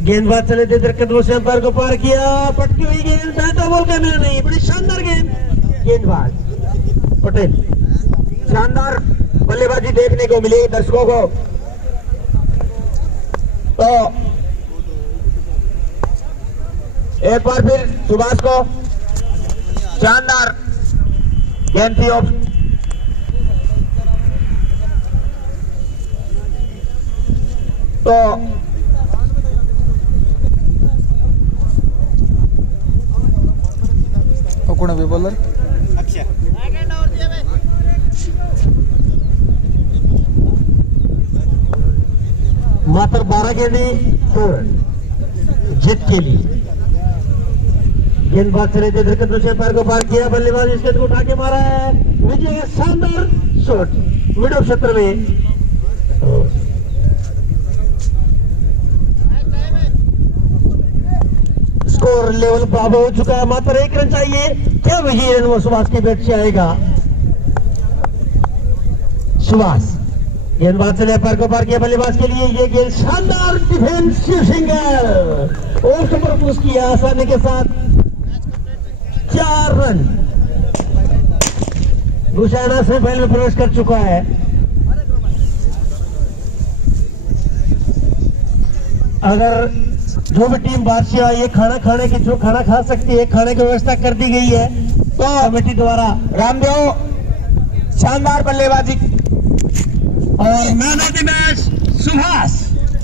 गेंदबाज चले थे कदमों से अंपायर को पार किया, पटकी हुई गेंद, बेहतर बॉल का मिला नहीं, बड़ी शानदार गेंद। गेंदबाज पटेल, शानदार बल्लेबाजी देखने को मिली दर्शकों को। तो एक बार फिर सुभाष को शानदार गेंद थी ऑफ। तो कौन है बॉलर? मात्र 12 गेंदें 4 रन जीत के लिए। गेंदबाज चले थे कदमों से पैर को पार किया, बल्लेबाज इस गेंद को उठा के मारा है, विजय का शानदार शॉट मिड ऑफ क्षेत्र में। स्कोर लेवल बराबर हो चुका है, मात्र 1 रन चाहिए। क्या वही रन वो सुभाष के बैट से आएगा? सुभाष गेंदबाज से पैर को पार किया, बल्लेबाज के लिए ये गेंद शानदार डिफेंसिव सिंगल और पर पुश किया आसानी के साथ। 4 रन गुशाना से पहले में प्रवेश कर चुका है। अगर जो भी टीम बादशाह ये खाना खाने की जो खाना खा सकती है, खाने की व्यवस्था कर दी गई है तो कमेटी द्वारा। रामदेव शानदार बल्लेबाजी और man of the match Subhash.